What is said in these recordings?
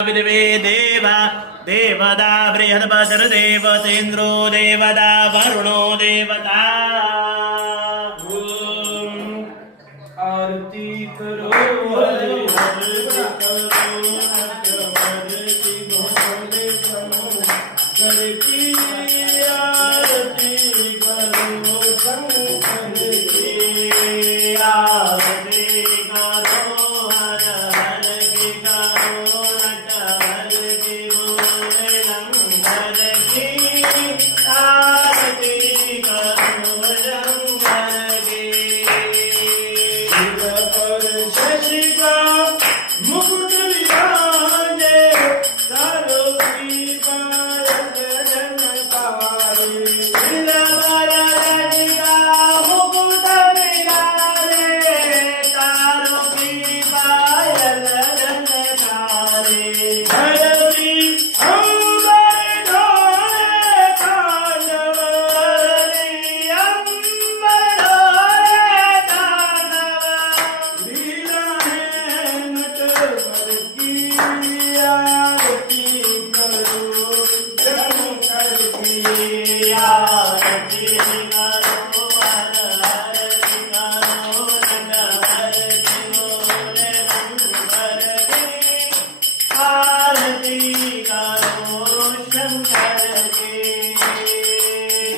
विद्वे देवा देवता बृहद्भद्रदेवतेन्द्रो देवता वरुणो देवता। आरती करो हरे हरे करो नटवरती भोले शंकर की आरती करो शंकर की आरती करो हर हर की करो नटवर की भोले शंकर की आरती करो शंकर की। शशिका मुकुट विराजे तारो की पायल जनकारी मुकुट विराजे तारो की पायल जनकारी। धरती अंबर डोले तांडव लीला है नटवर की आरती करो शंकर की आरती करो हर हर की करो नटवर की भोले शंकर की आरती करो शंकर की।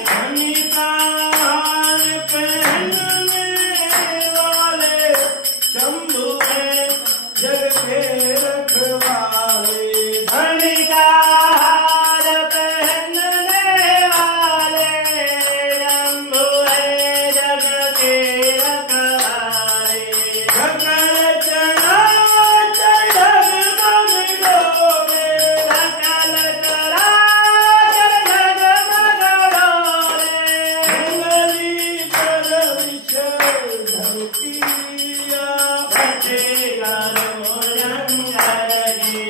धनिकार पहनने वाले शंभु है जग के रखवाले धनिकार पहनने वाले शंभु है जग के रखवाले। सकल चढ़ा चढ़ मन डोले सकल चराचर जगमग डोले। मंगली पर विषय धरतिया रचे करो शंकर की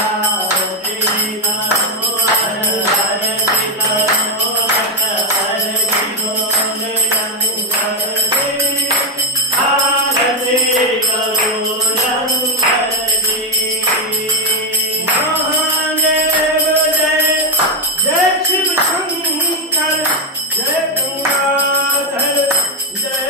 आरती करो हर हर की करो नटवर की भोले शंकर की आरती करो शंकर की। महादेव जय जय शिव शंकर जय गंगाधर जय